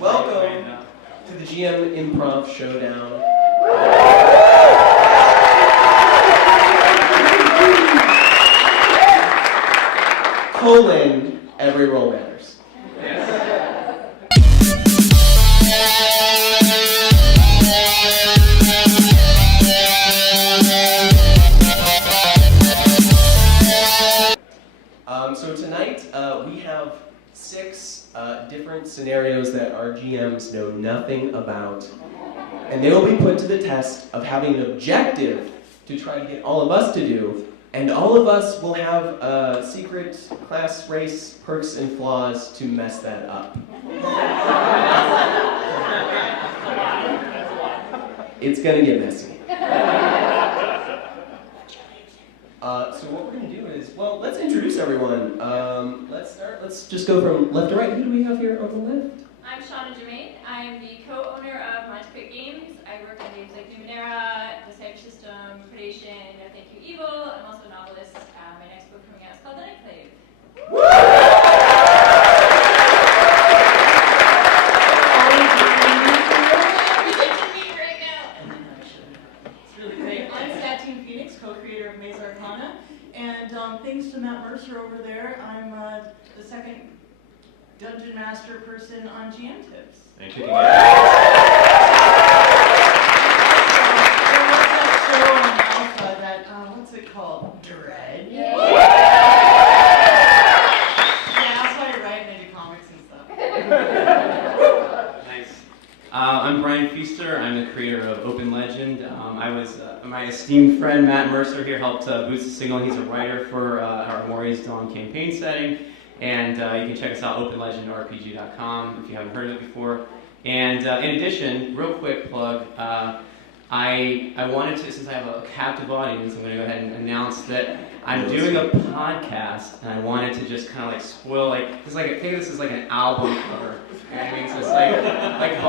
Welcome to the GM Improv Showdown. Colon, every role matters. So tonight we have 6 different scenarios that our GMs know nothing about, and they will be put to the test of having an objective to try to get all of us to do, and all of us will have secret class, race, perks, and flaws to mess that up. It's gonna get messy. So what we're going to do is, well, let's introduce everyone. Let's just go from left to right. Who do we have here on the left? I'm Shauna Germain. I'm the co-owner of Montecrist Games. I work on games like Numenera, The Cyber System, Predation, No Thank You Evil. I'm also a novelist. My next book coming out is called The Nightclave. Co-creator of Maze Arcana, and thanks to Matt Mercer over there, I'm the second dungeon master person on GM Tips. And kicking There was that show on Alpha that, what's it called? Dread? Yeah, that's why I write and I do comics and stuff. Nice. I'm Brian Feaster. I'm the creator of Open Legend. My esteemed friend Matt Mercer here helped boost the signal. He's a writer for our Mori's Dawn campaign setting, and you can check us out openlegendrpg.com if you haven't heard of it before. And in addition, real quick plug, I wanted to, since I have a captive audience, I'm going to go ahead and announce that I'm doing a podcast, and I wanted to just kind of like spoil, think of this as like an album cover. You know what I mean? So it's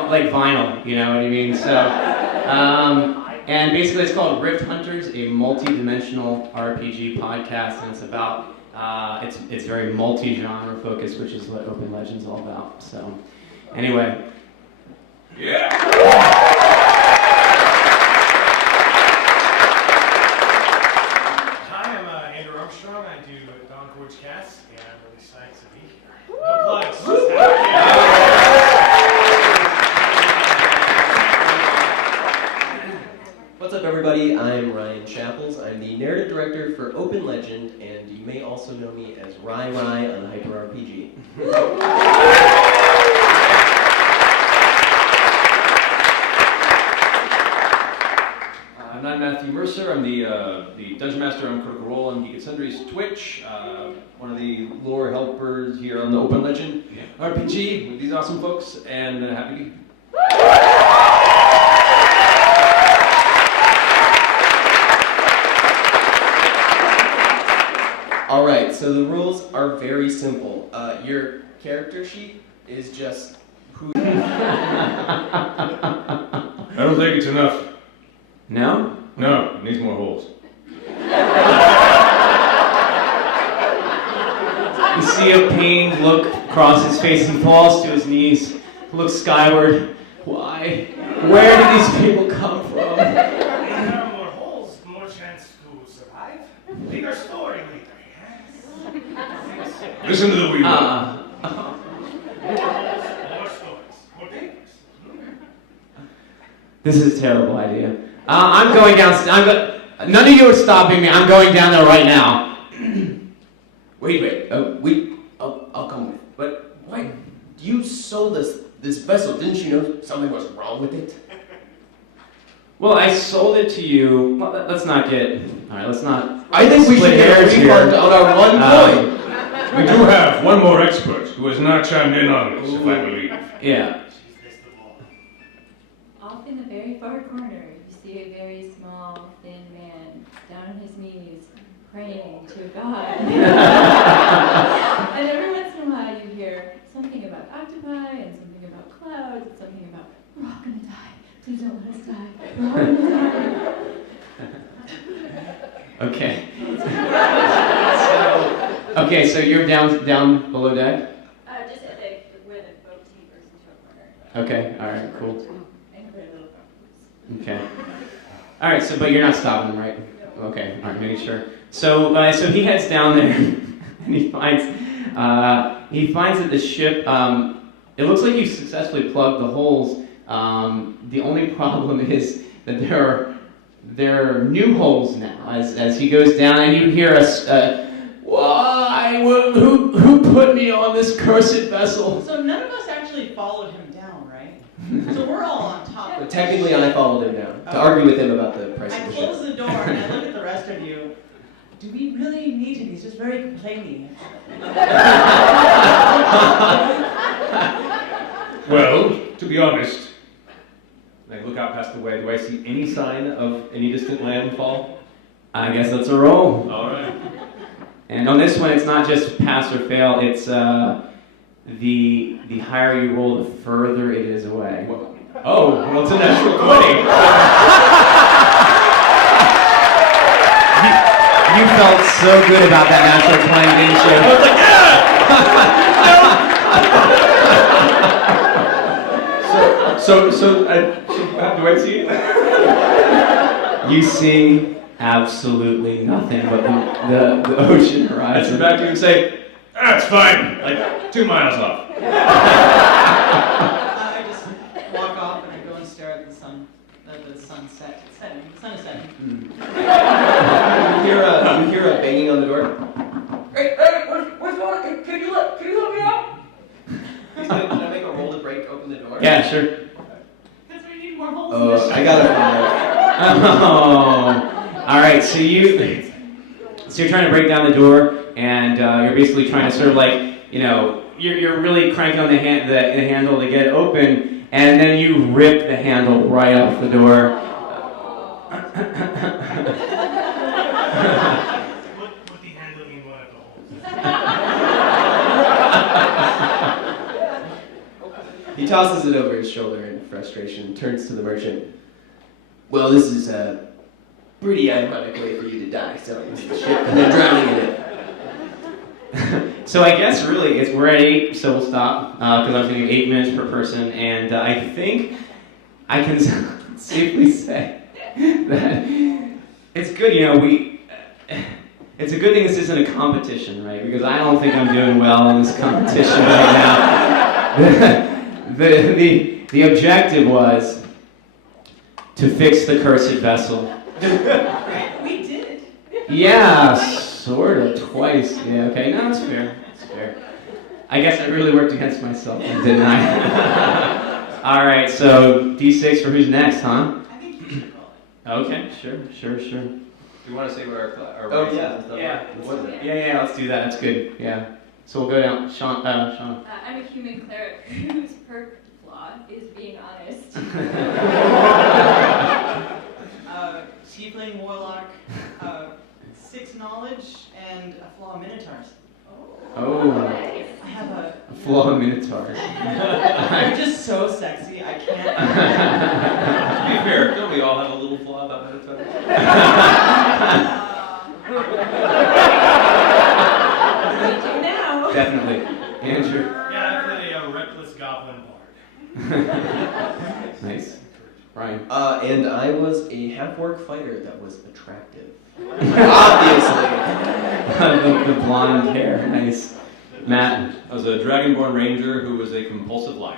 like vinyl, you know what I mean? So, and basically it's called Rift Hunters, a multi-dimensional RPG podcast, and it's about, it's very multi-genre focused, which is what Open Legend's all about. So, anyway. Yeah! Hi, I'm Andrew Armstrong. I do Don Coach Cast, and I'm really psyched to be here. No plugs, just happy. What's up, everybody? I'm Ryan Chapples. I'm the narrative director for Open Legend, and you may also know me as Rai Rai on Hyper RPG. I'm Matthew Mercer. I'm the Dungeon Master on Critical Role on Geek and Sundry's Twitch. One of the lore helpers here on the Open Legend RPG with these awesome folks, and happy to be. All right, so the rules are very simple. Your character sheet is just who. I don't think it's enough. No? No, it needs more holes. You see a pained look across his face. He falls to his knees, looks skyward. Why? Where did these people come from? If there are more holes, more chance to survive. Bigger story later, yes? Listen to the wee More stories, more papers. This is a terrible idea. I'm going down. None of you are stopping me. I'm going down there right now. Wait. I'll come with. But why? You sold this vessel. Didn't you know something was wrong with it? Well, I sold it to you. Well, let's not get. All right, let's not. I think we should get a refund on our one coin. We do have one more expert who has not chimed in on this, if I believe. Yeah. Off in the very far corner, you see a very small, thin man down on his knees, praying to God. And every once in a while you hear something about octopi and something about clouds and something about, we're all gonna die. Please don't let us die. We're all gonna die. Okay. So you're down below deck? Just at where the boat tapers into a corner. Okay, all right, cool. I have very little problems. Okay. All right, so but you're not stopping them, right? Okay, all right, making sure. So so he heads down there and he finds that the ship. It looks like you've successfully plugged the holes. The only problem is that there are new holes now. As he goes down, and you hear why? Who put me on this cursed vessel? So none of us actually followed him down, right? So we're all on top. But technically, I followed him down to argue with him about the price I of the close ship. the door and I look at the rest of you. Do we really need him? He's just very complainy. Well, to be honest, I look out past the way. Do I see any sign of any distant landfall? I guess that's a roll. All right. And on this one, it's not just pass or fail. It's the higher you roll, the further it is away. Oh, well, it's a natural 20. You felt so good about that natural 20, didn't you? I was like, do I see it? You see absolutely nothing but the ocean I horizon. turn back to you and say, that's fine, like 2 miles off. I just walk off and I go and stare at the sun. The sunset. It's setting. The sun is setting. You hear a banging on the door. Hey, where's going on? Can you let me out? Can I make a roll to break open the door? Yeah, sure. Because we need more holes Oh, in the ship. I got it. Oh, all right. So you're trying to break down the door, and you're basically trying to sort of like, you're really cranking on the handle to get it open, and then you rip the handle right off the door. Put the handle in one of the holes. He tosses it over his shoulder in frustration, turns to the merchant. Well, this is a pretty ironic way for you to die, selling the ship and then drowning in it. So I guess really we're at 8, so we'll stop because I was thinking 8 minutes per person, and I think I can safely say that it's good. It's a good thing this isn't a competition, right? Because I don't think I'm doing well in this competition right now. The objective was to fix the cursed vessel. We did. Yeah, sort of, twice. Yeah, okay, no, that's fair. That's fair. I guess I really worked against myself, didn't I? All right, so D6 for who's next, huh? I think you should roll it. Okay, sure. Do you want to say what our Oh, races yeah. and stuff Yeah. are? What is it? Yeah, let's do that. That's good. Yeah. So we'll go down. Sean. I'm a human cleric whose perk flaw is being honest. Tiefling, warlock, 6 knowledge, and a flaw minotaurs. Oh, I have a. a flaw minotaur. They're just so sexy. I can't. To be fair, don't we all have a little flaw about Minotaur? Now. Definitely. Andrew. Yeah, I play a reckless goblin bard. Nice. Brian. And I was a half-orc fighter that was attractive. Obviously. the blonde hair. Nice. Matt. I was a dragonborn ranger who was a compulsive liar.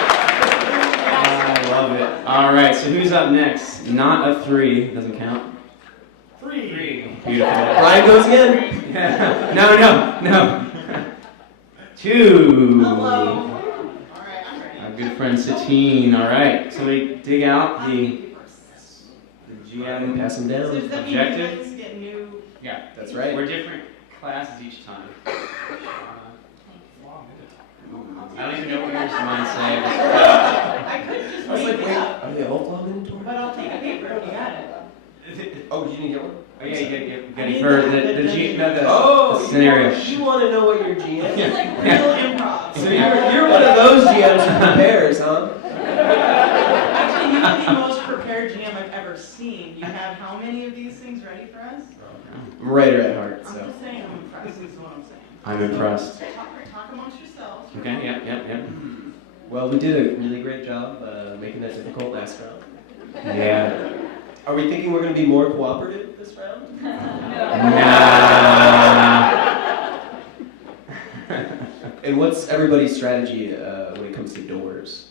I love it. All right, so who's up next? Not a 3. Doesn't count. 3. Beautiful. Brian goes again. No. 2. Hello. All right, I'm ready. Our good friend Satine. All right, somebody dig out the GM. Pass him So down. does that mean you Objective? guys get new? Yeah, That's right. we're different classes each time. I don't even know what yours mine say. I could just I was make like, it wait, up, are they all flaw minotaur? but I'll take a paper if you got it. Oh, you didn't get one? Oh yeah, you get I it mean, for the Oh, the scenario. You want to know what your GM It's is? like real improv. So you're one of those GMs who prepares, huh? Actually, you are the most prepared GM I've ever seen. You have how many of these things ready for us? I'm a writer at heart, I'm so. just saying I'm impressed, is what I'm saying. I'm impressed. Talk amongst yourselves. Okay, yep. Well, we did a really great job making that difficult last round. Yeah. Are we thinking we're going to be more cooperative this round? Nah. And what's everybody's strategy when it comes to doors?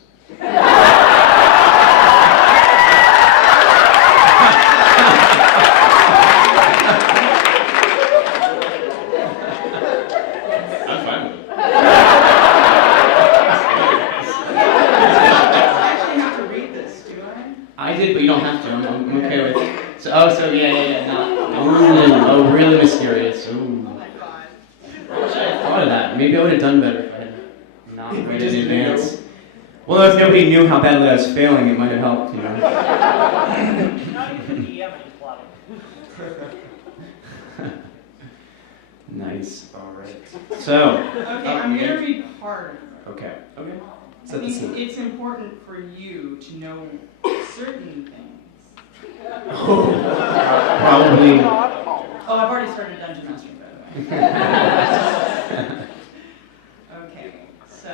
I'm fine with it. I actually have to read this, do I? I did, but you don't have to. I'm okay with it. So, yeah. No. Oh, really mysterious. Ooh. Oh my god. I wish I had thought of that. Maybe I would have done better if I had not If we read just in didn't advance. Well, if nobody knew how badly I was failing, it might have helped, you know. Now you can DM and plot it. Nice. All right. So, Okay, I'm going to read part of it. Okay. I Set the think scene. it's important for you to know certain things. probably. Oh, I've already started Dungeon Mastering, by the way. Okay, so.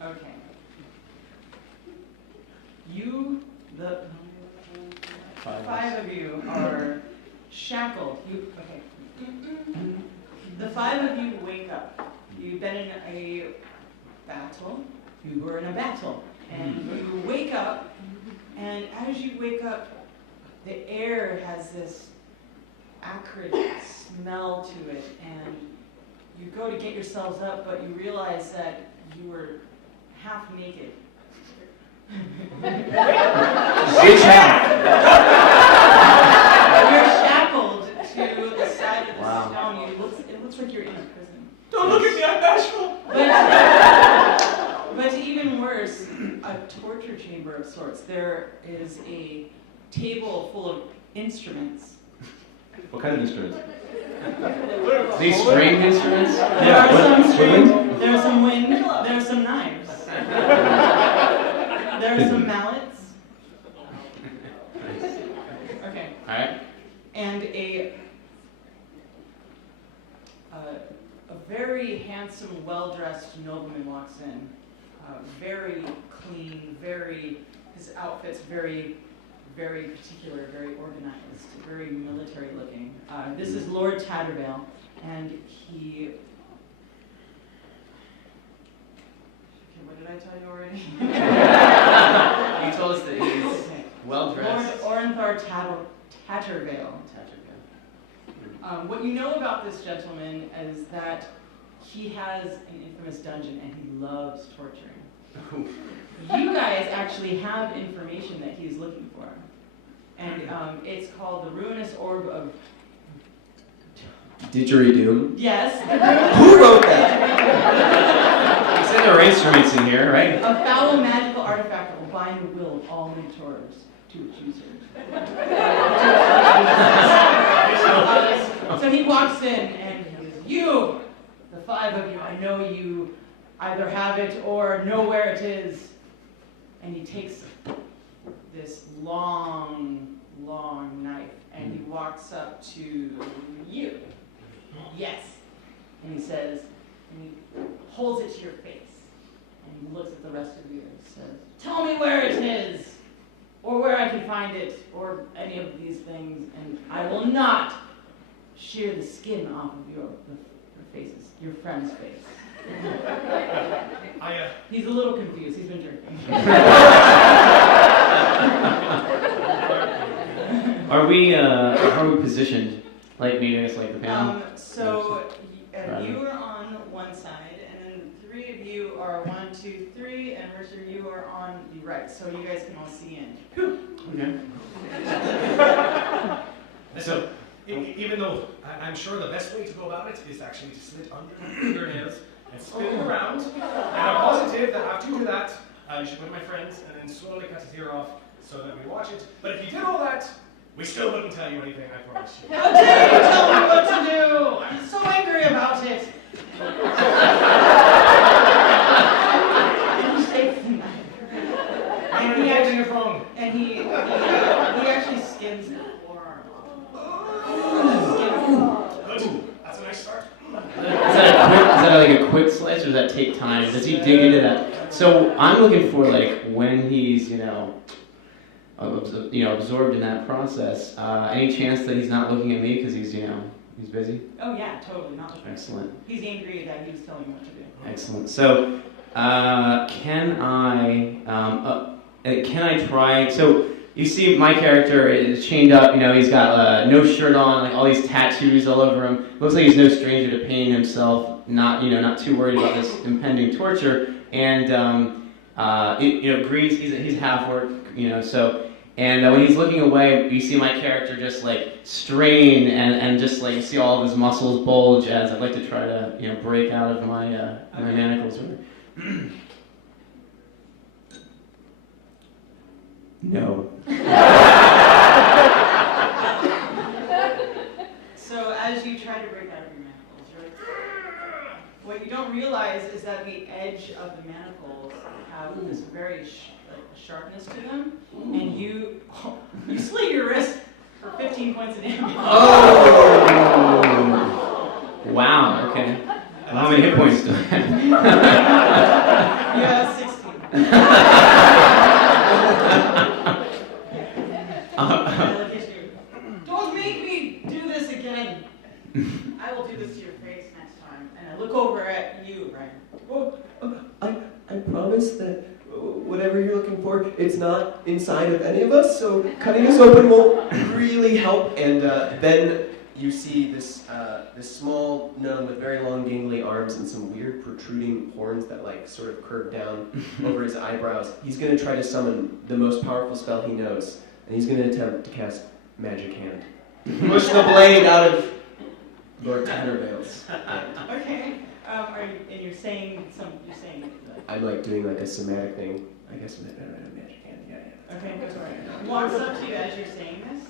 Okay. The five of you are shackled. Okay. The five of you wake up. You've been in a battle. You were in a battle. And you wake up, and as you wake up, the air has this acrid smell to it, and you go to get yourselves up, but you realize that you were half naked. Which half? You're shackled to the side of the Wow. stone. It looks like you're in a prison. Don't look at me, I'm bashful. But even worse, a torture chamber of sorts. There is a table full of instruments. What kind of instruments? These stringed instruments? There are some strings, there's some wind, there's some knives. There's some mallets. Okay. Alright. And a very handsome, well-dressed nobleman walks in. Very clean, his outfit's very, very particular, very organized, very military looking. This is Lord Tattervale, and he... Okay, what did I tell you already? You told us that he's well-dressed. Lord Orenthar Tattervale. What you know about this gentleman is that he has an infamous dungeon and he loves torturing. You guys actually have information that he's looking for. And it's called the Ruinous Orb of... Didgeridoo. Yes. Who wrote that? He said there are instruments in here, right? A foul magical artifact that will bind the will of all minotaurs to its user. So he walks in and he goes, "You, the five of you, I know you either have it or know where it is." And he takes this long, long knife and he walks up to you. Yes. And he says, and he holds it to your face. And he looks at the rest of you and says, "Tell me where it is, or where I can find it, or any of these things, and I will not shear the skin off of your faces, your friend's face." He's a little confused. He's been drinking. Are we positioned? Like meeting us like the panel? So you are on one side, and then three of you are 1, 2, 3, and Mercer, you are on the right, so you guys can all see in. Okay. So, even though I'm sure the best way to go about it is actually to slit under my fingernails and spin them around, and I'm positive that after you do that, you should put my friends and then slowly cut his ear off so that we watch it. But if you did all that, we still wouldn't tell you anything, I promise you. How dare you tell me what to do? I'm so angry about it. And he shakes the knife. I'm going to get in your phone. And he actually skins the forearm off. Skins like a quick slice, or does that take time? Does he dig into that? So I'm looking for like when he's absorbed in that process. Any chance that he's not looking at me because he's busy? Oh yeah, totally, not looking. Excellent. He's angry that he was telling you what to do. Excellent. So can I try? So you see, my character is chained up. He's got no shirt on, like all these tattoos all over him. Looks like he's no stranger to pain himself. Not too worried about this impending torture. And agrees. He's half orc. So. And when he's looking away, you see my character just like strain and just like you see all of his muscles bulge as I'd like to try to break out of my my manacles. No. So as you try to break out of your manacles, what you don't realize is that the edge of the manacles have this very sharpness to them, and you slit your wrist for 15 points of damage. Oh! Wow. Okay. Well, how many hit points do I have? You have 16. Don't make me do this again. I will do this to your face next time. And I look over at you, Ryan. Well, I promise that whatever you're looking for, it's not inside of any of us, so cutting us open won't really help. And then you see this small gnome with very long gangly arms and some weird protruding horns that like sort of curve down over his eyebrows. He's going to try to summon the most powerful spell he knows, and he's going to attempt to cast Magic Hand. Push the blade out of Lord Tannervale's hand. Okay. You're saying I'm like doing like a somatic thing. I guess Magic Hand. Yeah. Okay, that's all right. Walks up to you as you're saying this.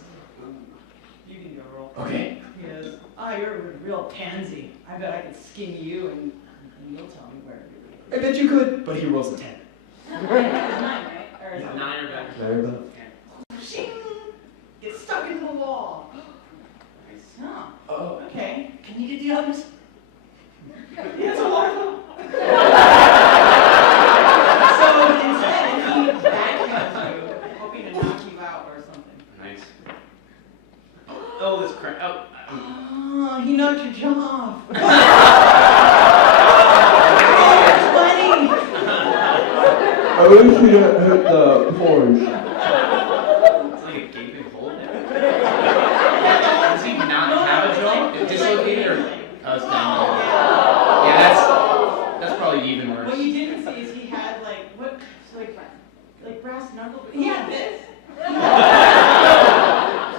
You can go roll. Okay. He goes, you're a real pansy. I bet I could skin you and you'll tell me where to be. I bet you could, but he rolls a 10. It's 9, right? Or is it 9 or better. 9 or above. Shing! Get stuck into the wall. Nice. Oh, okay. Can you get the others? It's a waterfall. So instead, he backhands you, hoping to knock you out or something. Nice. Oh, this crap. Oh. He knocked your jaw off. 20! I wish you didn't hit the horns. It's like a gaping hole there. Does he not have a jaw? It's dislocated or? Oh, it's down. Yeah, that's probably even worse. What you didn't see is he had like brass knuckles. He had this.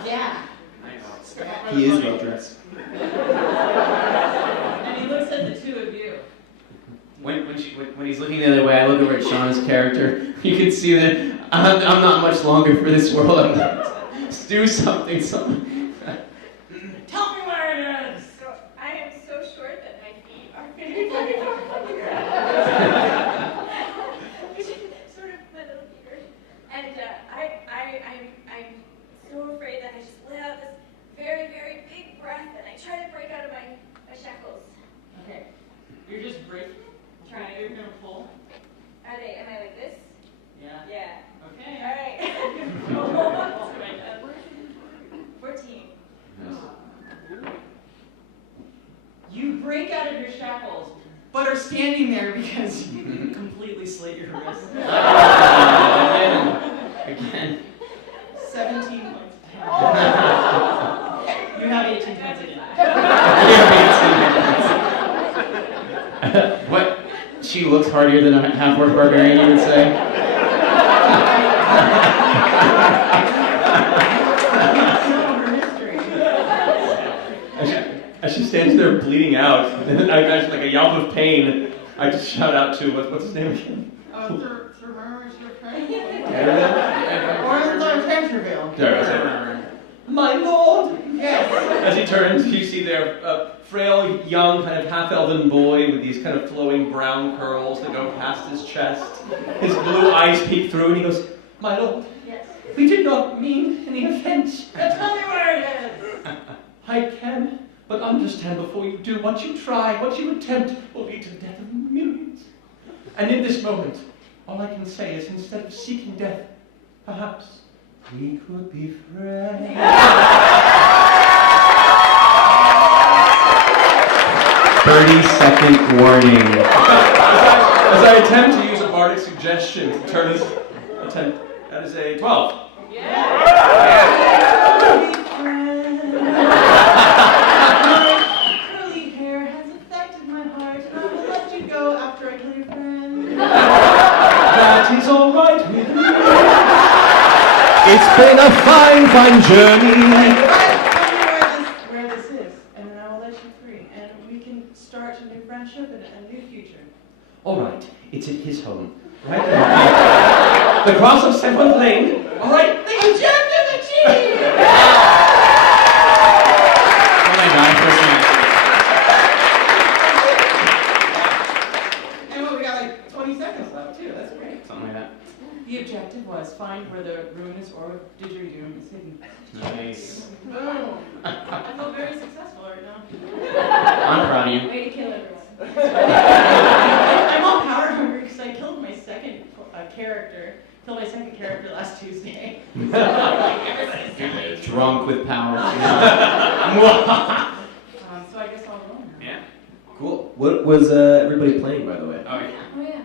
Yeah. Nice. He is well dressed. And he looks at the two of you. When he's looking the other way, I look over at Shauna's character. You can see that I'm not much longer for this world. I'm like, do something. Tell me where it is. So I am so short that my feet are very fucking long. Which is sort of my little finger. And I'm so afraid that I just let out this very, very big breath and I try to break out of my shackles. Okay. You're just breaking? Trying. You're gonna pull? Am I like this? Yeah. Yeah. Okay. All right. 14. You break out of your shackles, but are standing there because you completely slit your wrist. Again. 17 points. You have 18 points again. What? She looks hardier than a half-orc barbarian, you would say? As she stands there bleeding out, and I imagine like a yelp of pain, I just shout out to, what's his name again? Sir Mercer, There, My lord! Yes. As he turns, you see there a frail, young, kind of half-elven boy with these kind of flowing brown curls that go past his chest. His blue eyes peek through, and he goes, "My lord, Yes. we did not mean any offense. Tell me where it is. I can But understand before you do, what you try, what you attempt, will lead to the death of millions. And in this moment, all I can say is, instead of seeking death, perhaps we could be friends. 30-second warning. As I attempt to use a bardic suggestion to turn this attempt, that is a 12. Curly hair has affected my heart, and I will let you go after I kill your friend. That is all right with me. It's been a fine journey. Where this is, and then I will let you free, and we can start a new friendship and a new future. All right, it's at his home, right now. The cross of 7th Lane. All right, the objective achieved. Oh my god, first match. And we got like 20 seconds left too. That's great. Something like that. The objective was find where the ruinous orb of didgeridoo is hidden. Nice. Boom! I feel very successful right now. I'm proud of you. Way to kill everyone. I'm all power hungry because I killed my second character. Killed my second character last Tuesday. Drunk with power. So I guess I'll roll now. Yeah. Cool. What was everybody playing, by the way? Oh, yeah. Oh yeah,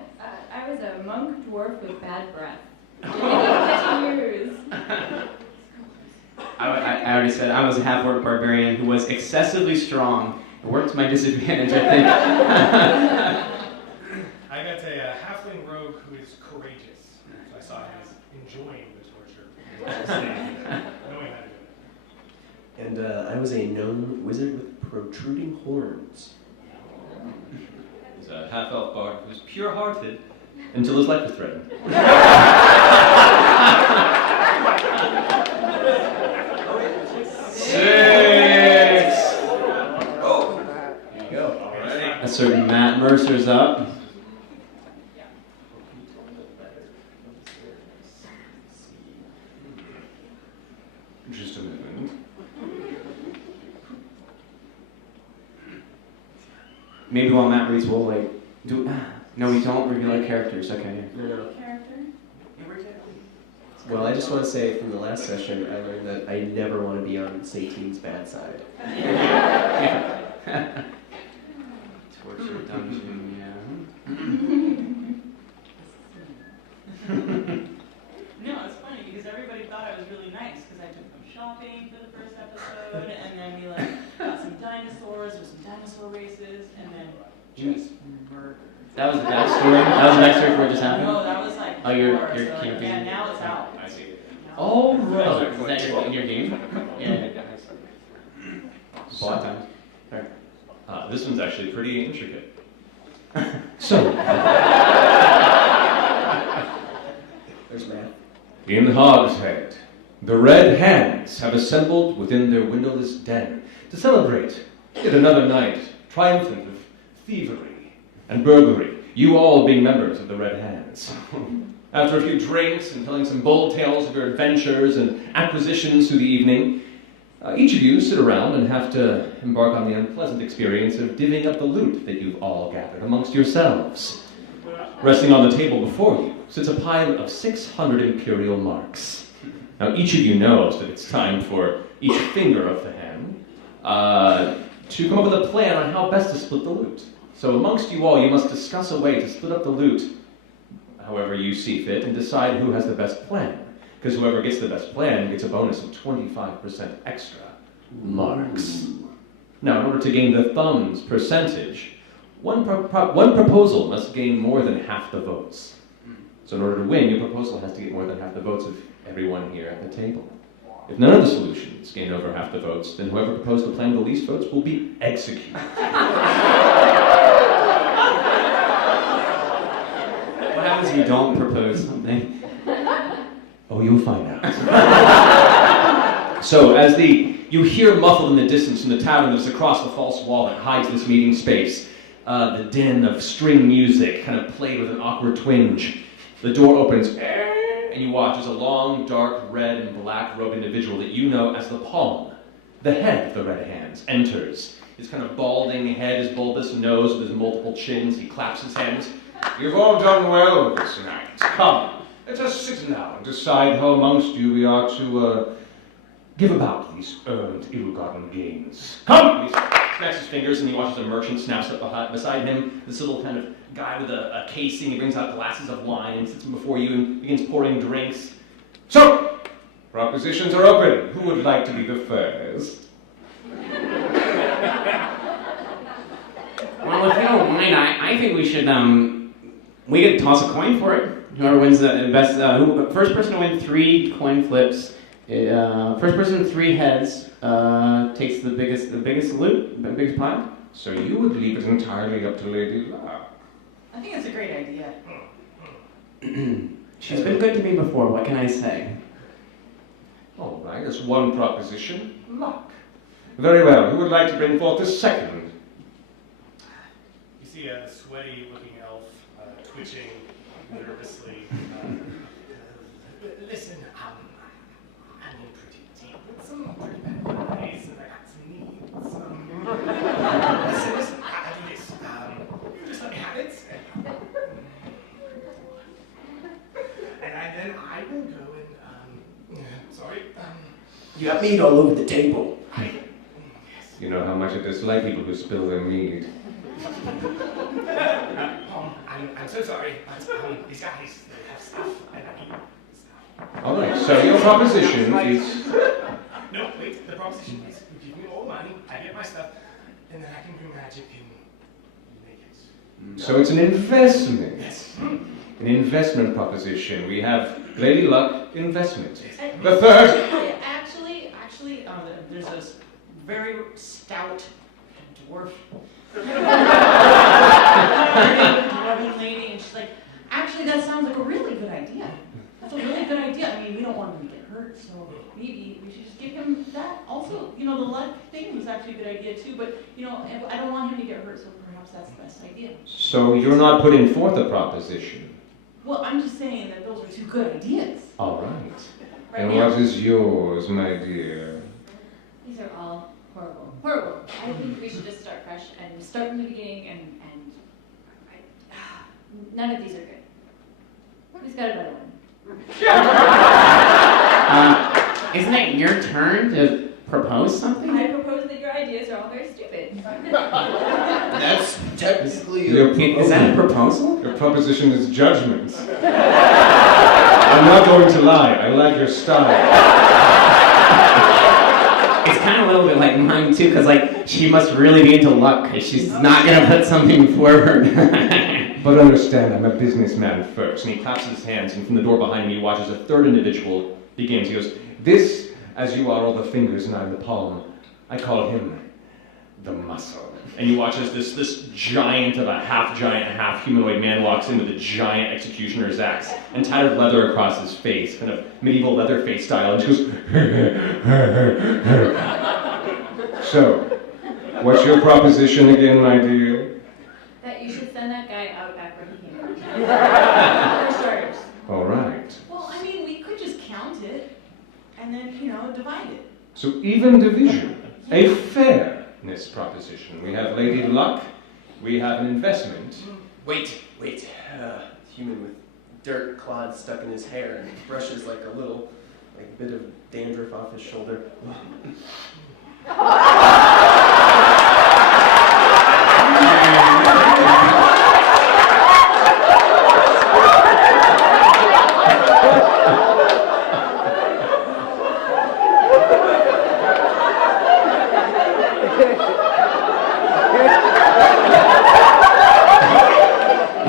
I was a monk dwarf with bad breath. Didn't use. I already said I was a half-orc barbarian who was excessively strong. It worked to my disadvantage, I think. I got a halfling rogue who is courageous. So I saw him as enjoying the torture. Knowing how to do it. And I was a gnome wizard with protruding horns. He's a half-elf bard who's pure-hearted until his life was threatened. 6. Oh! There you go. All right. A certain Matt Mercer's up. Just a moment. Maybe while Matt reads, we'll like do. No, we don't reveal our characters. Okay. Character? Well, I just want to say from the last session, I learned that I never want to be on Sateen's bad side. Torture dungeon, yeah. No, it's funny because everybody thought I was really nice because I took them shopping for the first episode, and then we like got some dinosaurs or some dinosaur races, and then just murder. That was the backstory. That was the backstory for what just happened. No, that was like Oh, your before, so, like, campaign. yeah, now it's out. I see. All Oh, right. is that in your game? Yeah. Ball time. This one's actually pretty intricate. So, There's Matt. in Hogshead, the Red Hands have assembled within their windowless den to celebrate yet another night triumphant of thievery and burglary, you all being members of the Red Hands. After a few drinks and telling some bold tales of your adventures and acquisitions through the evening, each of you sit around and have to embark on the unpleasant experience of divvying up the loot that you've all gathered amongst yourselves. Resting on the table before you sits a pile of 600 imperial marks. Now, each of you knows that it's time for each finger of the hand to come up with a plan on how best to split the loot. So amongst you all, you must discuss a way to split up the loot however you see fit and decide who has the best plan. Because whoever gets the best plan gets a bonus of 25% extra marks. Now, in order to gain the thumbs percentage, one proposal must gain more than half the votes. So in order to win, your proposal has to get more than half the votes of everyone here at the table. If none of the solutions gain over half the votes, then whoever proposed the plan with the least votes will be executed. What happens if you don't propose something? Oh, you'll find out. So, as you hear muffled in the distance from the tavern that's across the false wall that hides this meeting space, the din of string music kind of played with an awkward twinge. The door opens, and you watch as a long, dark, red, and black-robed individual that you know as the Palm The head of the Red Hands enters. His kind of balding head, his bulbous nose with his multiple chins. He claps his hands. You've all done well this night. Come, let us sit now and decide how amongst you we are to give about these earned, ill-gotten gains. Come! He snaps his fingers and he watches a merchant snaps up beside him. This little kind of guy with a casing. He brings out glasses of wine and sits before you and begins pouring drinks. So, propositions are open. Who would like to be the first? Well, if you don't mind, I think we should, we could toss a coin for it. Whoever wins the best, first person to win 3 coin flips, first person 3 heads, takes the biggest loot, the biggest pile. So you would leave it entirely up to Lady Luck. I think it's a great idea. She's been good to me before, what can I say? All right, that's one proposition. Luck. Very well. Who would like to bring forth the second? You see a sweaty-looking elf twitching nervously. Listen, I'm in pretty deep with some pretty bad guys, and I got some needs. Listen, I do this. You just let me have it, and then I will go and sorry. You got meat all over the table. You know how much I dislike people who spill their mead. I'm so sorry, but these guys, they have stuff, and I need stuff. All right, so your proposition is... No, wait, the proposition is you give me all the money, I get my stuff, and then I can do magic and make it. So it's an investment. Yes. An investment proposition. We have Lady Luck investment. The third... Actually, there's this very stout dwarf dwarven lady, and she's like, actually, that sounds like a really good idea. That's a really good idea. I mean, we don't want him to get hurt, so maybe we should just give him that. Also, the luck thing was actually a good idea too, but, I don't want him to get hurt, so perhaps that's the best idea. So you're not putting forth a proposition? Well, I'm just saying that those are 2 good ideas. All right. Right And now. what is yours, my dear? These are all horrible. Horrible. I think we should just start fresh and start from the beginning and none of these are good. Who's got a better one? Isn't it your turn to propose something? I propose that your ideas are all very stupid. That's technically Is that a proposal? Your proposition is judgment. I'm not going to lie. I like your style. It's kind of a little bit like mine too, because she must really be into luck, because she's not going to put something forward. But understand, I'm a businessman first. And he claps his hands, and from the door behind me, he watches a third individual begins. He goes, this, as you are all the fingers and I'm the palm, I call him the muscle. And you watch as this giant of a half-giant, half-humanoid man walks in with a giant executioner's axe and tattered leather across his face, kind of medieval Leatherface style, and just goes, So, what's your proposition again, my dear? That you should send that guy out back where he came from. For starters. All right. Well, I mean, we could just count it and then, divide it. So even division, a fairness proposition. We have Lady Luck, we have an investment. Wait. Human with dirt clods stuck in his hair and brushes like a little, bit of dandruff off his shoulder.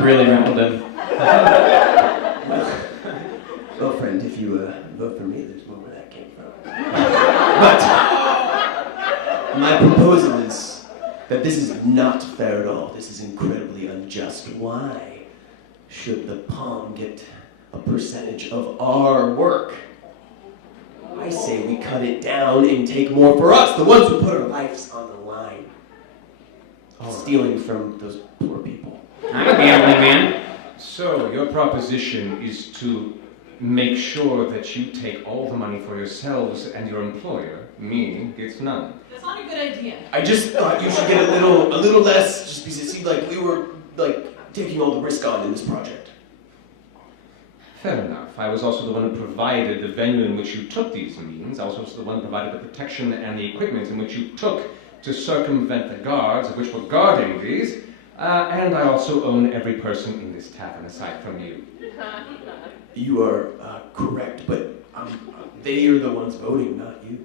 Really rattled him. Well, friend, if you vote for me, there's more where that came from. But my proposal is that this is not fair at all. This is incredibly unjust. Why should the palm get a percentage of our work? I say we cut it down and take more for us, the ones who put our lives on the line. Stealing from those poor people. I'm a gambling man. So your proposition is to make sure that you take all the money for yourselves and your employer, me gets none. That's not a good idea. I just thought you should get a little less, just because it seemed like we were, taking all the risk on in this project. Fair enough. I was also the one who provided the venue in which you took these meetings. I was also the one who provided the protection and the equipment in which you took to circumvent the guards, of which were guarding these. And I also own every person in this tavern, aside from you. You are correct, but they are the ones voting, not you.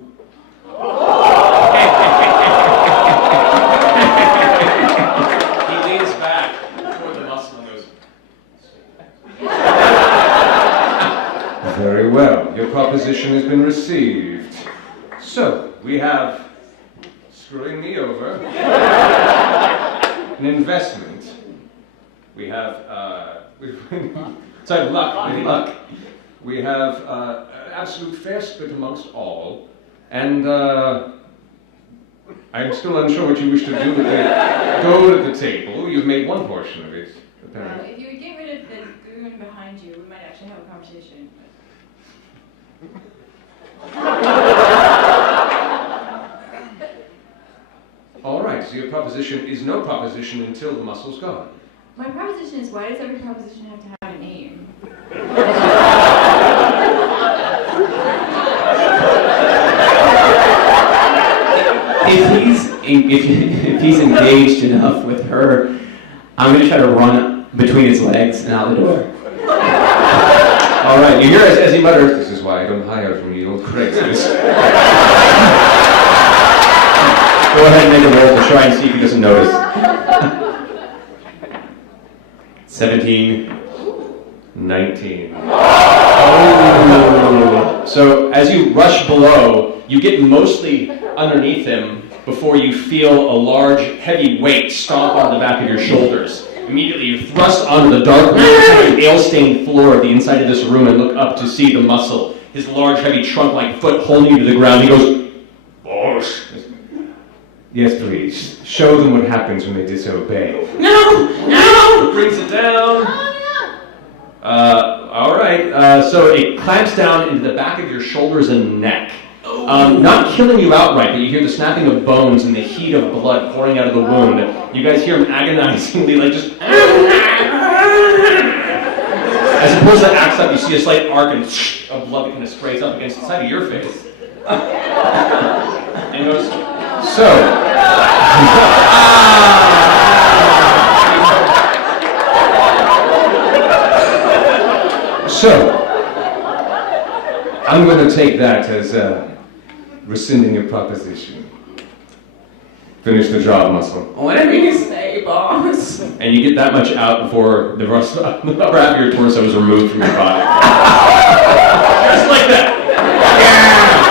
He leans back toward the muscle and goes, Very well. Your proposition has been received. So, we have screwing me over, an investment. We have, luck. We have an absolute fair split amongst all. And I'm still unsure what you wish to do with the gold at the table. You've made one portion of it, apparently. If you would get rid of the goon behind you, we might actually have a conversation. All right, so your proposition is no proposition until the muscle's gone. My proposition is, why does every proposition have to have a name? if he's engaged enough with her, I'm going to try to run between his legs and out the door. All right, you hear as he mutters, "This is why I don't hire from you, old Craigslist." Go ahead and make a roll to try and see if he doesn't notice. 17. 19. Oh. So as you rush below, you get mostly underneath him before you feel a large, heavy weight stomp on the back of your shoulders. Immediately you're thrust onto the dark, ale-stained floor of the inside of this room and look up to see the muscle, his large, heavy trunk-like foot holding you to the ground. He goes, "Boss." Yes, please. Show them what happens when they disobey. No! Brings it down. All right. So it clamps down into the back of your shoulders and neck. Not killing you outright, but you hear the snapping of bones and the heat of blood pouring out of the wound. You guys hear him agonizingly, just... As he pulls the axe up, you see a slight arc and of blood that kind of sprays up against the side of your face. And he goes, So... So, I'm going to take that as rescinding your proposition. Finish the job, muscle. "Whatever you say, boss." And you get that much out before the upper half of your torso is removed from your body. Just like that.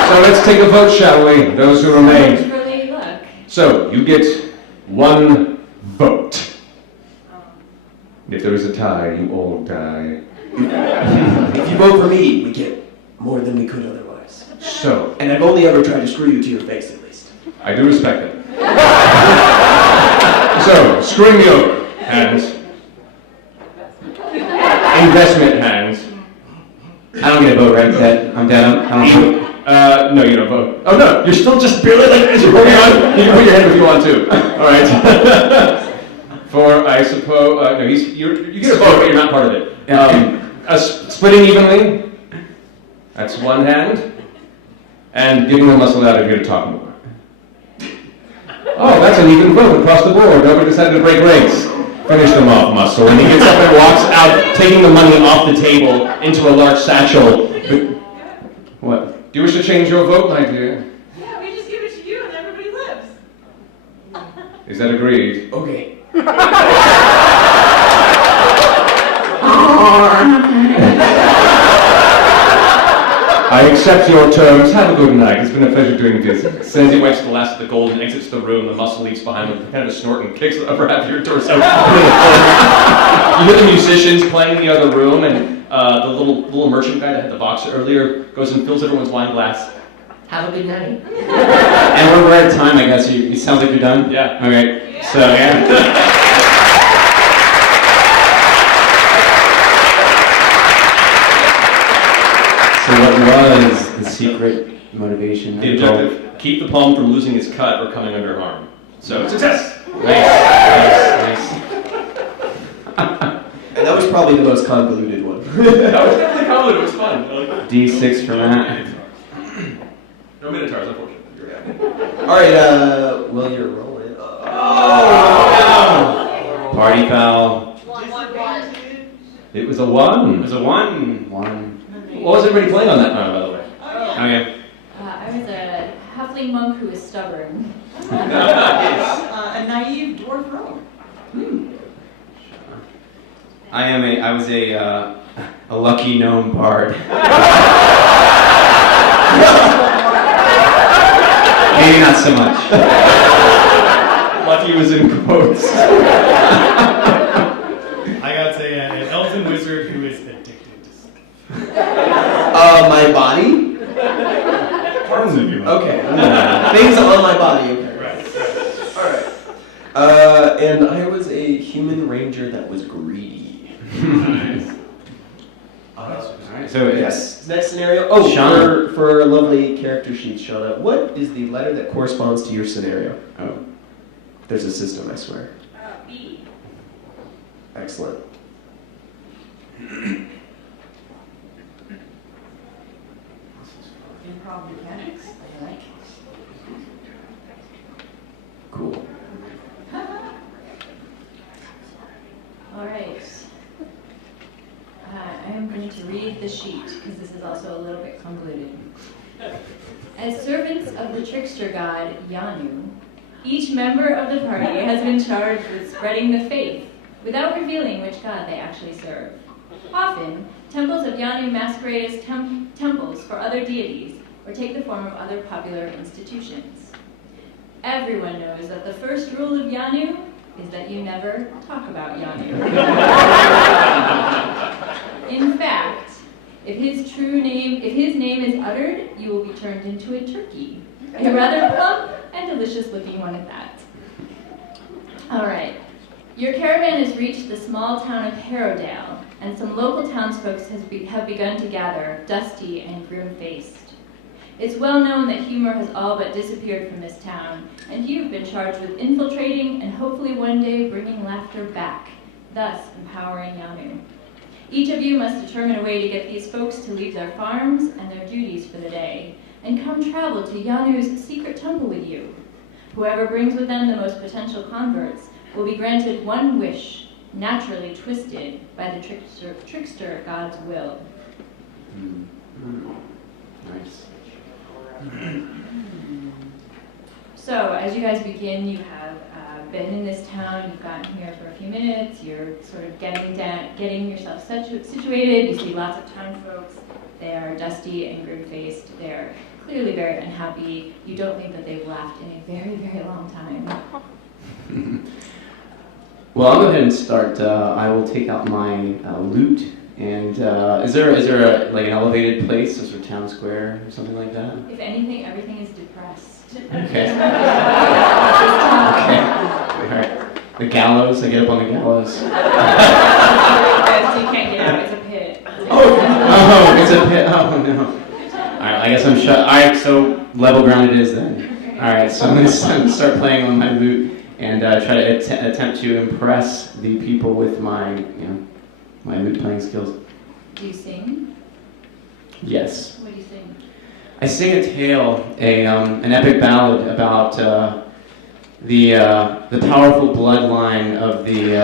So let's take a vote, shall we? Those who remain. For Lady Luck. So, you get one vote. If there is a tie, you all die. If you vote for me, we get more than we could otherwise. So, And I've only ever tried to screw you to your face, at least. I do respect it. So, screwing me over. Hands. Investment hands. I don't get a vote, right? I'm dead. I don't vote. No, you don't vote. Oh no, you're still just barely as you're holding on. You can put your hand if you want to. All right. For I suppose no, you get a vote, but you're not part of it. Splitting evenly. That's one hand, and giving the muscle out if you're to talk more. Oh, that's an even vote across the board. Nobody decided to break ranks. Finish them off, muscle. And he gets up and walks out, taking the money off the table into a large satchel. What? Do you wish to change your vote, my dear? Yeah, we just give it to you and everybody lives. Is that agreed? Okay. I accept your terms. Have a good night. It's been a pleasure doing business. As he wipes the last of the gold and exits the room, the muscle leaves behind with kind of a snort and kicks the upper half of your torso. You hear the musicians playing in the other room, and the little merchant guy that had the box earlier goes and fills everyone's wine glass. Have a good night. And we're at time, I guess. It sounds like you're done? Yeah. Okay. So, yeah. So what was the secret motivation? The objective? keep the palm from losing its cut or coming under harm. So, success! Nice. And that was probably the most convoluted one. That was definitely convoluted. It was fun. I like that. D6 for Matt. No minotaurs, unfortunately. All right, well, you're rolling. Party foul. It was a 1. It was a 1. 1. What was everybody playing on that round, by the way? Okay. I was a halfling monk who was stubborn. A naive dwarf rogue. I was a lucky gnome bard. Maybe not so much. Lucky was in quotes. I got an elven wizard who is addicted to sleep. My body? Parts of you. Okay. Things on my body, okay. Right. Alright. And I was a human ranger that was greedy. Nice. Alright, so Yes. Next scenario. Oh, Shauna. for a lovely character sheet, Shauna, what is the letter that corresponds to your scenario? Oh. There's a system, I swear. B. Excellent. Improv mechanics, I like. Cool. All right. I am going to read the sheet because this is also a little bit convoluted. As servants of the trickster god Yanu, each member of the party has been charged with spreading the faith without revealing which god they actually serve. Often, temples of Yanu masquerade as temples for other deities or take the form of other popular institutions. Everyone knows that the first rule of Yanu is that you never talk about Yanu. In fact, if his name is uttered, you will be turned into a turkey. A rather plump and delicious looking one at that. All right. Your caravan has reached the small town of Harrowdale, and some local townsfolk have begun to gather, dusty and grim-faced. It's well known that humor has all but disappeared from this town, and you've been charged with infiltrating and hopefully one day bringing laughter back, thus empowering Yanu. Each of you must determine a way to get these folks to leave their farms and their duties for the day, and come travel to Yanu's secret temple with you. Whoever brings with them the most potential converts will be granted one wish, naturally twisted by the trickster god's will. Nice. So, as you guys begin, you have been in this town, you've gotten here for a few minutes, you're sort of getting yourself situated, you see lots of town folks, they are dusty and grim-faced, they're clearly very unhappy, you don't think that they've laughed in a very, very long time. Well, I'll go ahead and start. I will take out my loot. And is there an elevated place, a sort of town square or something like that? If anything, everything is depressed. Okay. Okay. All right. The gallows. I get up on the gallows. So you can't get out. It's a pit. Oh, it's a pit. Oh no. All right. I guess I'm shut. All right. So level ground it is then. All right. So I'm gonna start playing on my loot and try to attempt to impress the people with my my lute playing skills. Do you sing? Yes. What do you sing? I sing a tale, an epic ballad about the powerful bloodline of the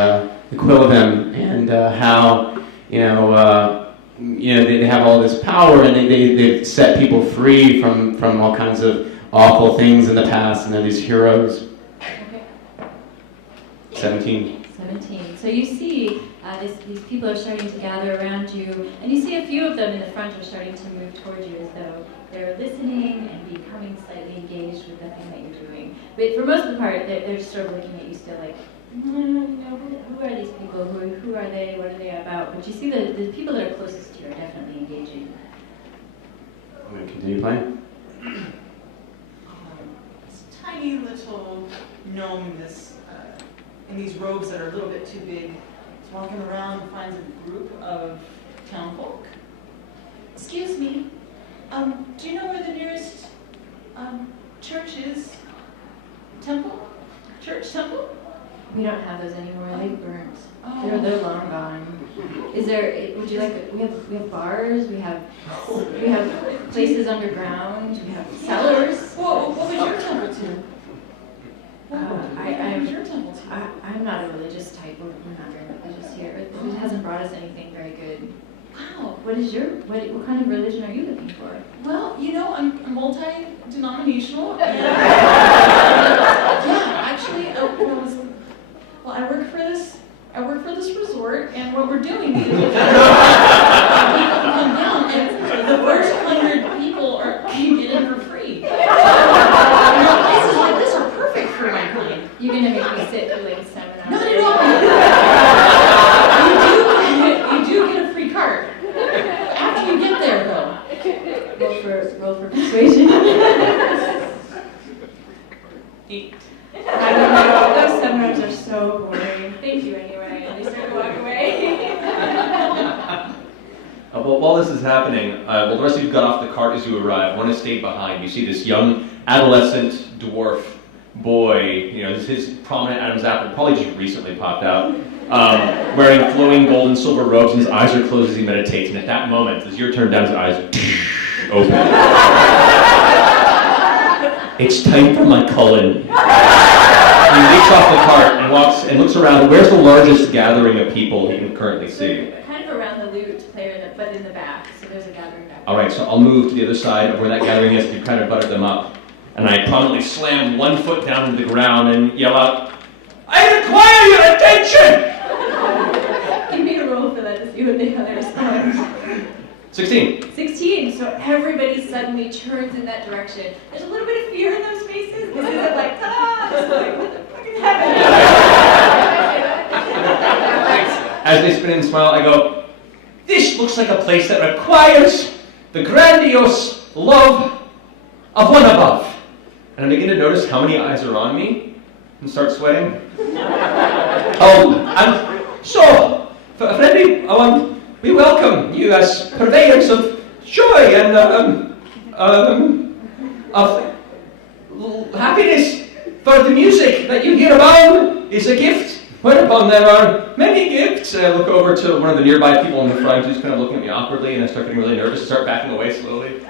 Quillivam and how they have all this power and they've set people free from all kinds of awful things in the past, and they're these heroes. Okay. 17. 17. So you see these people are starting to gather around you, and you see a few of them in the front are starting to move towards you as though they're listening and becoming slightly engaged with the thing that you're doing. But for most of the part, they're just sort of looking at you still like, who are these people? Who are they? What are they about? But you see the people that are closest to you are definitely engaging. I'm going to continue playing. This tiny little gnome in these robes that are a little bit too big. He's walking around and finds a group of townfolk. Excuse me, do you know where the nearest churches, temple, church temple. We don't have those anymore. They burnt. Oh. They're long gone. Is there? Would you like? We have bars. We have places underground. We have cellars. Whoa, what was your temple to? What was your temple to? I'm not a religious type. We're not very religious here. It hasn't brought us anything very good. Wow. What kind of religion are you looking for? Well, I'm multi-denominational. Yeah, actually, I work for this resort, and what we're doing is people come down, and the first 100 people can get in for free. Places like this are perfect for my kind. You're gonna make me sit through like a seminar. Not at all. You do get a free card after you get there, though. Roll for persuasion. 8. I don't know. Those seminars are so boring. Thank you anyway. And they start to walk away. Well, while this is happening, the rest of you got off the cart as you arrive. One has stayed behind. You see this young adolescent dwarf boy, his prominent Adam's apple probably just recently popped out, wearing flowing gold and silver robes, and his eyes are closed as he meditates. And at that moment, as you're turned down, his eyes open. It's time for my Cullen. He leaps off the cart and walks and looks around. Where's the largest gathering of people he can currently see? Kind of around the lute player, but in the back. So there's a gathering back. All right, so I'll move to the other side of where that gathering is. You kind of butter them up. And I prominently slam one foot down into the ground and yell out, "I require your attention!" Give me a roll for that to see what they other respond. 16. 16. So everybody suddenly turns in that direction. There's a little bit of fear in those faces. This isn't like, ta-da! It's like, what the fuck is happening? As they spin and smile, I go, "This looks like a place that requires the grandiose love of one above." And I begin to notice how many eyes are on me and start sweating. Friendly, we welcome you as purveyors of joy and of happiness, for the music that you hear about is a gift, whereupon there are many gifts. And I look over to one of the nearby people in the front who's kind of looking at me awkwardly, and I start getting really nervous and start backing away slowly.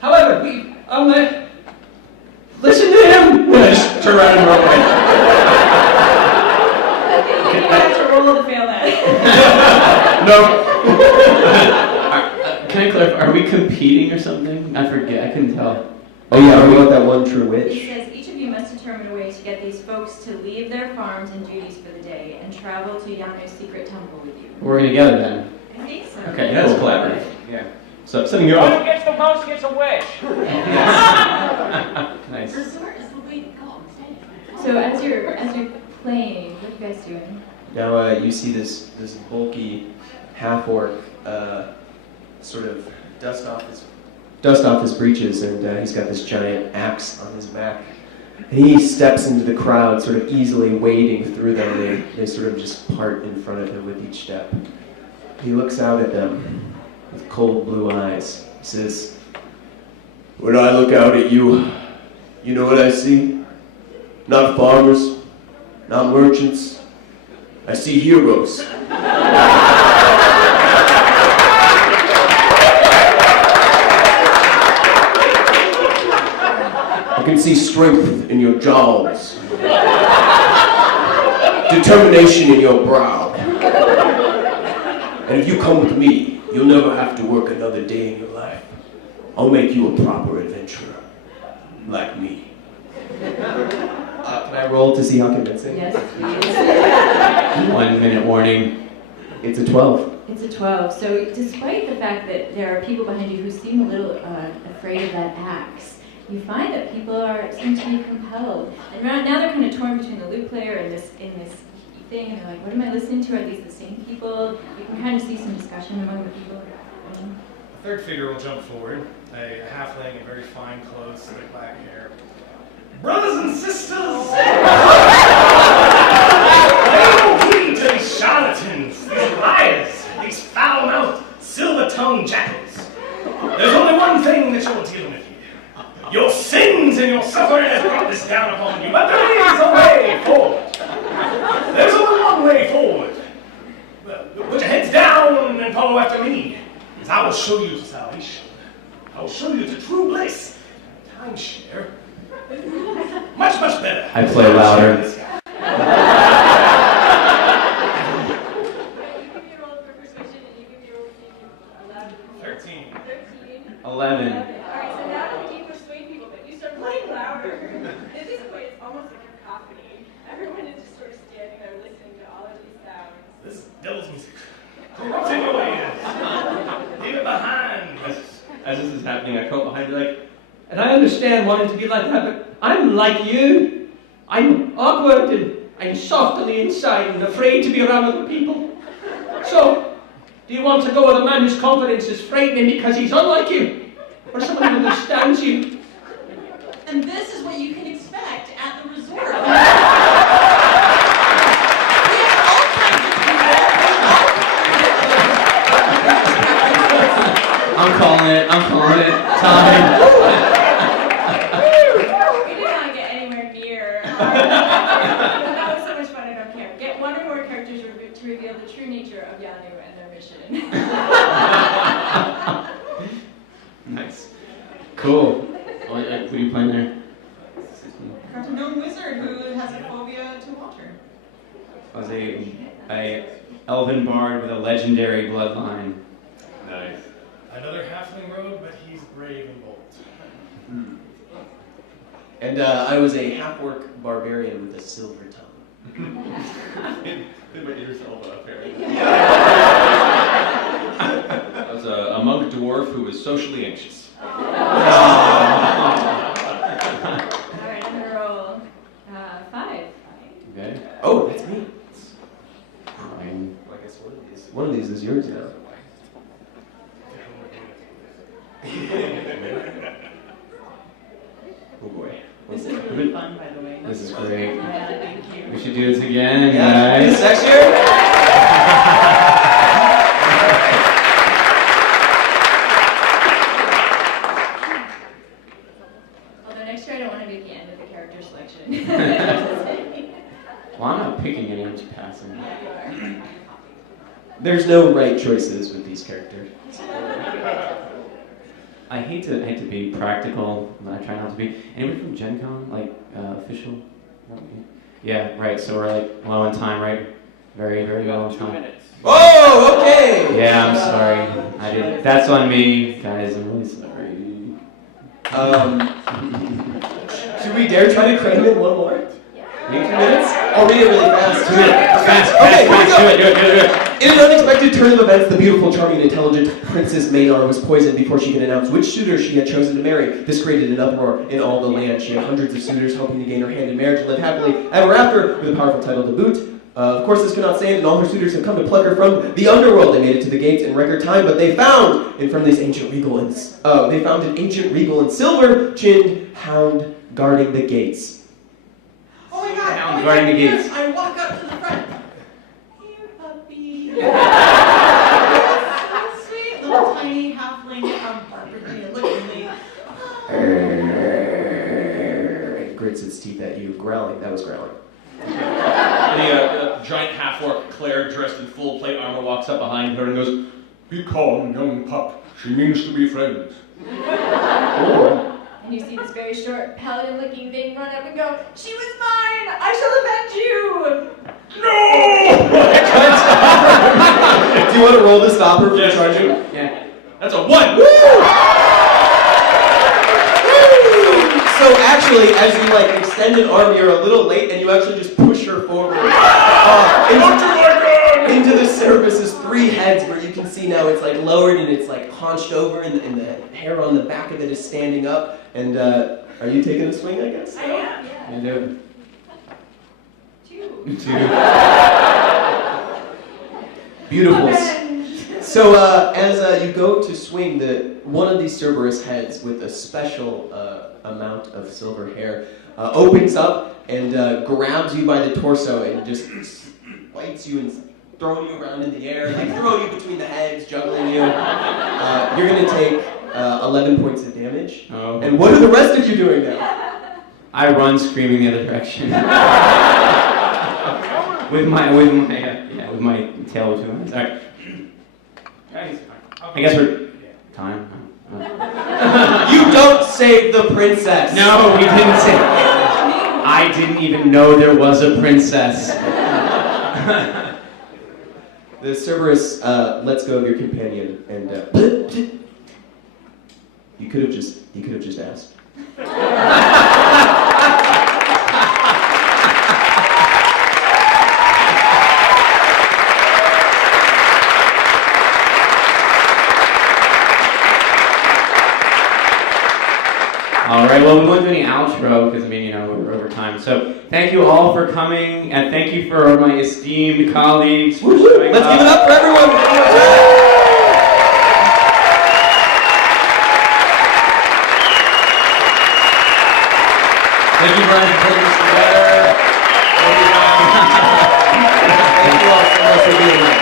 However, we, listen to him! And I just turn around and run away. You have to roll to fail that. No. Can I clarify? Are we competing or something? I forget. I couldn't tell. Oh yeah, what about that one true It witch? says each of you must determine a way to get these folks to leave their farms and duties for the day and travel to Yanu's secret temple with you. We're together then. I think so. Okay, That's cool. collaborative. Yeah. So, setting you Whoever up. gets the most gets a wish. Nice. Resort is the way to go. So as you're playing, what are you guys doing? Now you see this bulky half-orc sort of dust off his breeches, and he's got this giant axe on his back. And he steps into the crowd, sort of easily wading through them. They sort of just part in front of him with each step. He looks out at them with cold blue eyes. He says, "When I look out at you, you know what I see? Not farmers, not merchants. I see heroes." I can see strength in your jaws, determination in your brow. And if you come with me, you'll never have to work another day in your life. I'll make you a proper adventurer, like me. Can I roll to see how convincing? Yes, please. 1 minute warning. It's a 12. It's a 12. So despite the fact that there are people behind you who seem a little afraid of that axe, you find that people seem to be compelled. And now they're kind of torn between the lute player and this thing, and they're like, what am I listening to? Are these the same people? You can kind of see some discussion among the people. A third figure will jump forward, a halfling in very fine clothes, slick black hair. Brothers and sisters! Lay to these charlatans, these liars, these foul-mouthed, silver-tongued jackals. There's only one thing that you're dealing with here. Your sin show you salvation. I'll show you the true bliss. Timeshare. Much, much better. I play louder. You give me a roll for persuasion, and you give me a roll for 11. 13. 13. 11. Alright, so now that you persuade people, but you start playing louder. At this point, it's almost like a cacophony. Everyone is just sort of standing there listening to all of these sounds. This is devil's music. Corrupting your ways. Leave it behind. As this is happening, I come behind you like, and I understand wanting to be like that, but I'm like you. I'm awkward and I'm soft on the inside and afraid to be around other people. So, do you want to go with a man whose confidence is frightening because he's unlike you? Or someone who understands you? And this is what you can expect at the resort. I'm calling it. Time. We did not get anywhere near. That was so much fun, I don't care. Get one or more characters to reveal the true nature of Yanu and their mission. Nice. Cool. What are you playing there? Got a known wizard who has a phobia to water. I was a elven bard with a legendary bloodline. Nice. Another halfling rogue, but he's brave and bold. And I was a half-orc barbarian with a silver tongue. Did my ears all up here. I was a monk dwarf who was socially anxious. Alright, I'm gonna roll 5. Okay. Oh, that's me. Fine. Well, I guess one of these is yours now. Oh boy. This is really fun, by the way. This is great. Yeah, thank you. We should do this again, Yeah, guys. next year? Although next year I don't want to be at the end of the character selection. Well, I'm not picking any, I'm just passing. Yeah, you are. There's no right choices with these characters. I hate to be practical, but I try not to be. Anyone from GenCon, like official? Yeah, right. So we're like low on time, right? Very, very low on time. Oh, okay! Yeah, I'm sorry. I did. That's on me, guys. I'm really sorry. Should we dare try to cram in one more? Yeah. 2 minutes? I'll read it really fast. Do it. Fast, Okay, fast, here we fast. go. Do it. In an unexpected turn of events, the beautiful, charming, and intelligent Princess Maynard was poisoned before she could announce which suitor she had chosen to marry. This created an uproar in all the land. She had hundreds of suitors hoping to gain her hand in marriage and live happily ever after with a powerful title to boot. Of course, this could not stand, and all her suitors have come to pluck her from the underworld. They made it to the gates in record time, but they found in front of these ancient regal and they found an ancient regal and silver-chinned hound guarding the gates. Oh my god! Hound oh my guarding god, the gates. yes, I walk up to the front. Here, puppy. So sweet, little tiny halfling, barbarian. Look at me. It grits its teeth at you, growling. That was growling. The giant half-orc Claire, dressed in full plate armor, walks up behind her and goes, "Be calm, young pup. She means to be friends." And you see this very short, paladin-looking thing run up and go, "She was mine! I shall avenge you!" Do you want to roll to stop her from Yes. charging? Yeah. That's a 1! So actually, as you like extend an arm, you're a little late, and you actually just push her forward into the surface's 3 heads, where you can see now it's like lowered and it's like haunched over, and the hair on the back of it is standing up. And are you taking a swing? I guess. I am, yeah. You do. 2. Beautiful. Avenge. So as you go to swing, one of these Cerberus heads with a special amount of silver hair opens up and grabs you by the torso and just bites you and throwing you around in the air, like throwing you between the heads, juggling you. You're going to take 11 points of damage. Oh. And what are the rest of you doing now? I run screaming the other direction. with my tail between my hands. Alright. Guys, I guess we're time. You don't save the princess! No, we didn't say. I didn't even know there was a princess. The Cerberus lets go of your companion, and you could have just asked. All right, well, we won't do any outro because, we're over time. So thank you all for coming, and thank you for my esteemed colleagues for showing Let's up. give it up for everyone! Thank you, Brian, for putting this together. Thank you all so much for being here.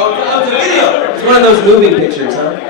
Oh, it's a video! It's one of those moving pictures, huh?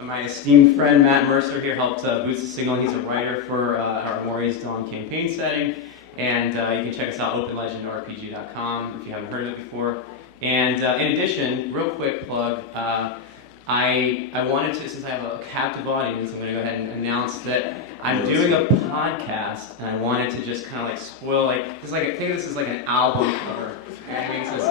My esteemed friend Matt Mercer here helped boost the signal. He's a writer for our Maze Arcana campaign setting, and you can check us out openlegendrpg.com if you haven't heard of it before. And in addition, real quick plug, I wanted to, since I have a captive audience, I'm going to go ahead and announce that I'm doing a podcast, and I wanted to just kind of like spoil, it's like, think of this as like an album cover. You know what I mean? So it's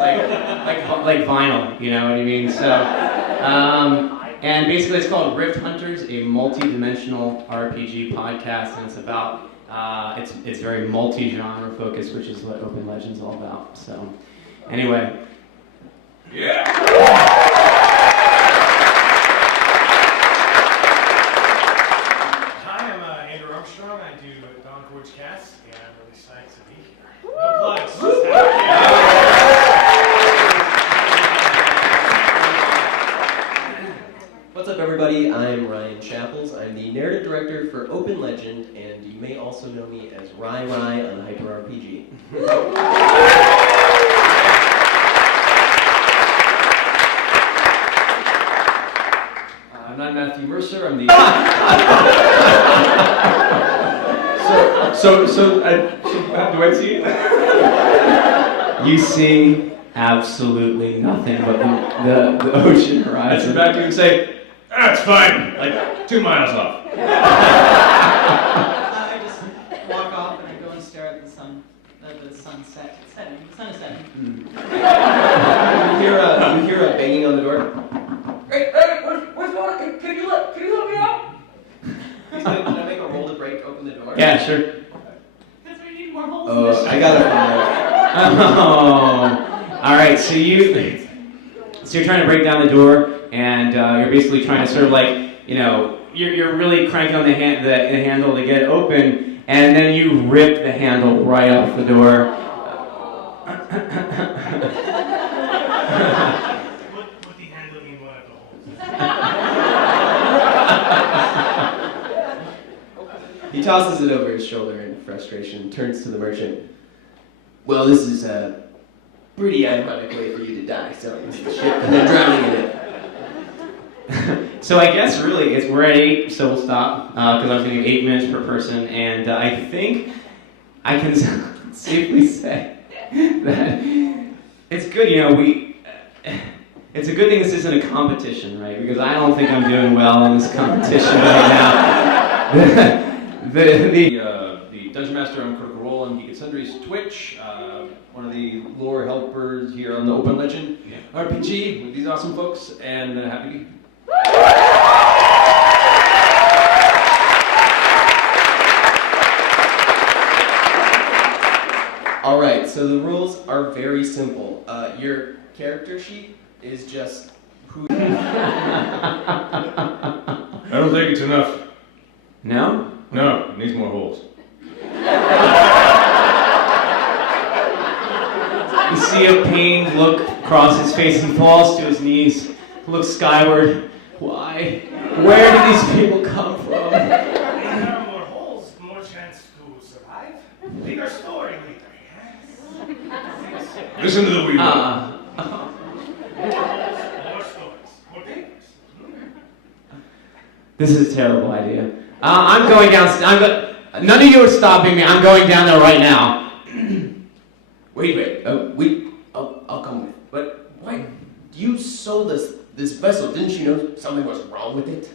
like vinyl, you know what I mean? So. And basically it's called Rift Hunters, a multi-dimensional RPG podcast, and it's about, it's very multi-genre focused, which is what Open Legend's all about. So, anyway. Yeah! Hi, I'm Andrew Armstrong. I do Don Gorge Cast, and I'm really excited to be here. No plugs. Just What's up, everybody? I'm Ryan Chapples. I'm the narrative director for Open Legend, and you may also know me as Rai on Hyper RPG. I'm Matthew Mercer. I'm the. Do I see it? You see absolutely nothing but the ocean horizon. I sit back to you and say, that's fine, like 2 miles off. I just walk off and I go and stare at the sun, the sunset, setting. The sun is setting. You hear a banging on the door? Hey, what's going on? Can you let me out? Can I make a roll to break open the door? Yeah, sure. Because we need more holes in this ship. I got it. Oh, all right. So you're trying to break down the door, and you're basically trying to sort of you're really cranking on the handle to get it open, and then you rip the handle right off the door. Put the handle in one of the holes. He tosses it over his shoulder in frustration, turns to the merchant. Well, this is a pretty ironic way for you to die, selling this ship and then drowning in it. So I guess really we're at 8, so we'll stop because I'm going to give 8 minutes per person, and I think I can safely say that it's good. It's a good thing this isn't a competition, right? Because I don't think I'm doing well in this competition right now. The Dungeon Master on Critical Role on Geek and Sundry's Twitch, one of the lore helpers here on the Open Legend RPG with these awesome folks, and happy All right, so the rules are very simple. Your character sheet is just who. I don't think it's enough. No? No, it needs more holes. You see a pained look across his face. He falls to his knees, looks skyward. Why? Where did these people come from? If there are more holes, more chance to survive. Bigger story later, yes? Listen to the wheel. More stories, more papers. This is a terrible idea. I'm going downstairs. None of you are stopping me. I'm going down there right now. Wait. I'll come with. But why? You sold us this vessel. Didn't you know something was wrong with it?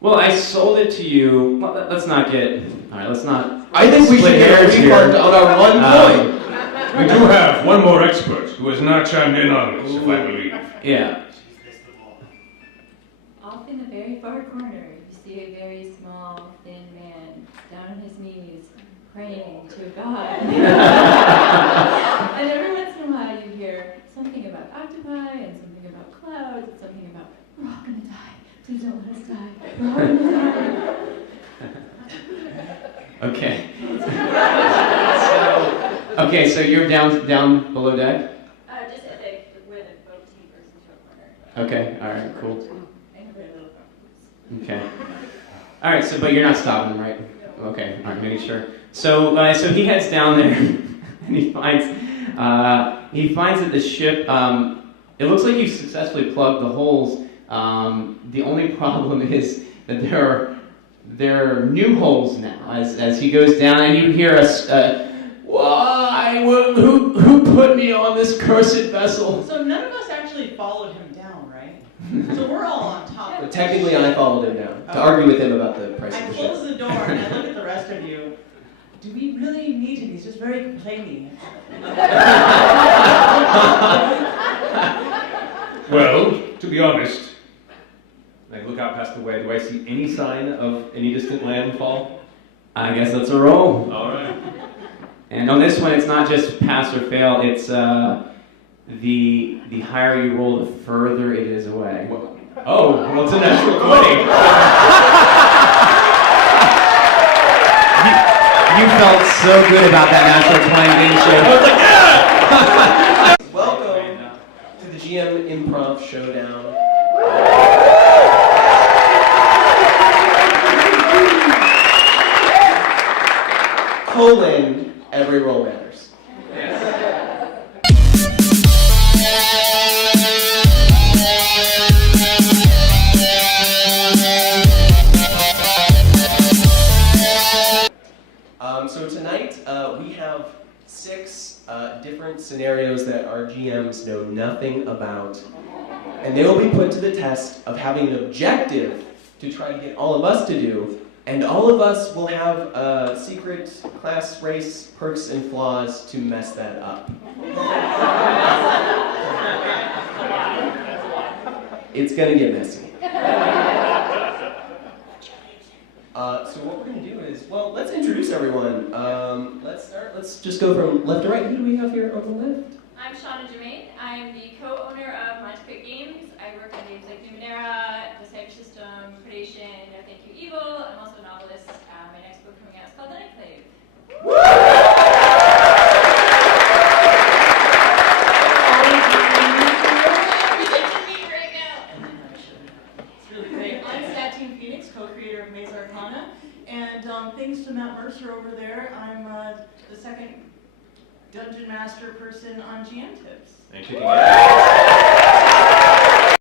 Well, I sold it to you. Well, let's not get. All right, let's not. I think we should split get a hairs refund here. on our one coin. We do have one more expert who has not chimed in on this, if I believe. Yeah. Off in the very far corner, you see a very small, thin man down on his knees, praying to God. And every once in a while you hear something about octopi and something about clouds and something about, we're all gonna die. Please don't let us die. We're all gonna die. Okay. So you're down below deck. Just at where the boat tapers into a corner. Okay. All right. Cool. And a very little bump. Okay. All right. So, but you're not stopping, right? Okay. All right. Making sure. So he heads down there, and he finds that the ship. It looks like you've successfully plugged the holes. The only problem is that there are new holes now. As he goes down, and you hear why? Who put me on this cursed vessel? So none of us actually followed him down, right? So we're all on top. But technically, I followed him down to argue with him about the price I of the close ship. the door and I look at the rest of you. Do we really need him? He's just very complaining. Well, to be honest, I look out past the way. Do I see any sign of any distant landfall? I guess that's a roll. All right. And on this one, it's not just pass or fail. It's the higher you roll, the further it is away. Oh, well, it's a natural 20. You felt so good about that natural 20, didn't you? Welcome to the GM Improv Showdown. Every roll matters. So tonight we have 6 different scenarios that our GMs know nothing about, and they will be put to the test of having an objective to try to get all of us to do, and all of us will have secret class, race, perks, and flaws to mess that up. It's gonna get messy. So what we're going to do is, well, let's introduce everyone. Let's just go from left to right. Who do we have here on the left? I'm Shauna Germain. I am the co-owner of Montecrist Games. I work on games like Numenera, The Cyber System, Predation, No Thank You Evil. I'm also a novelist. My next book coming out is called The Enclave. You get to meet right now. It's really great. I'm Satine Phoenix, co-creator of Maze Arcana, and thanks to Matt Mercer over there, I'm the second dungeon master person on GM Tips. And kicking ass.